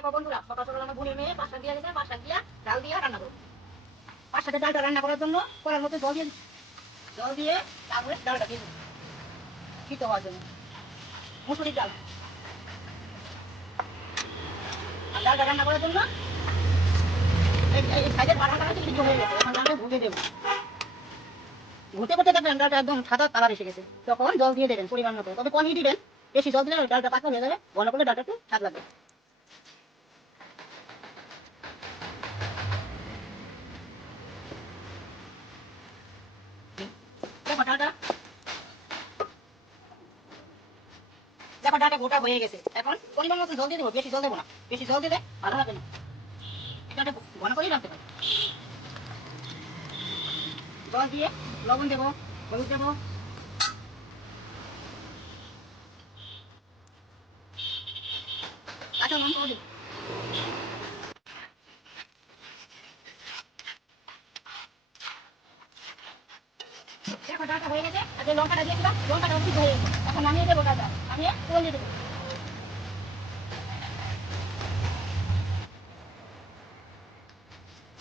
দেখো বন্ধুরা, সকাল সকাল আমার বোনের মেয়ে পাঁচ শাক দিয়ে গেছে, পাঁচ শাক দিয়ে ডাল দিয়ে রান্না করবো। পাঁচ শাকের ডালটা রান্না করার জন্য কড়ার মধ্যে জল দিয়ে তারপরে ডালটা দিয়ে দেবো সিদ্ধ হওয়ার জন্য। মুসুরির ডাল। আর ডালটা রান্না করার জন্য এই সাইডের পাঠাটা হচ্ছে সিদ্ধ হয়ে গেছে, এখন ডালটা ভুজে দেবো। ঘুরতে করতে দেখবেন ডালটা একদম সাদা কালার এসে গেছে, তখন জল দিয়ে দেবেন পরিমাণ মতো, তবে কমই দিবেন। বেশি জল দিলে ডালটা পাতলা হয়ে যাবে, ঘন করলে ডালটা একটু স্বাদ লাগবে। দেখো ডালটা গোটা হয়ে গেছে, এখন পরিমাণ মতো জল দিয়ে দেবো, বেশি জল দেবো না, বেশি জল দিলে ভালো লাগবে না। এটা ঘন করেই রাখতে পারি। জল দিয়ে লবণ দেবো, হলুদ দেবো, কাঁচা লঙ্কাও দেবো। দেখো ডালটা হয়ে গেছে, আর যে লঙ্কাটা দিয়েছিলাম লঙ্কাটা সিদ্ধ হয়ে গেছে, এখন নামিয়ে দেবো ডালটা, নামিয়ে তেল দিয়ে দেবো।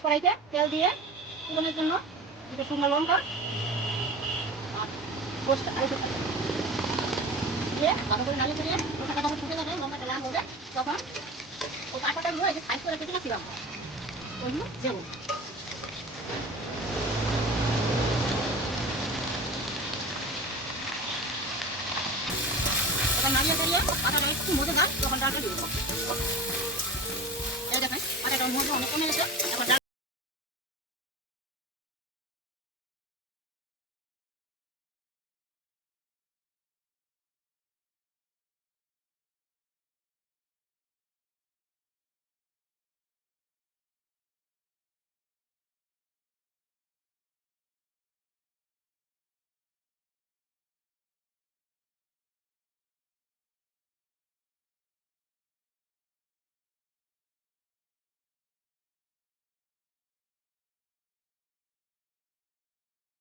কড়াইতে তেল দিয়ে ফোড়নের জন্য দুটো শুকনো লঙ্কা আর পোস্ত দিয়ে ভালো করে নাড়িয়ে দিয়ে লঙ্কাটা যখন ফুটে যাবে, লঙ্কাটা লাল হবে, তখন ওই কাঁটাটাগুলো এই যে সাইজ করে কেটে রাখছিলাম ওইগুলো দেবো। তখন নাড়িয়ে দিয়ে কাঁটাটা একটু মজে যায়, তখন ডালটা দিয়ে দেবো। এই দেখেন কাঁটাটা মজে অনেক কমে গেছে, এখন ডাল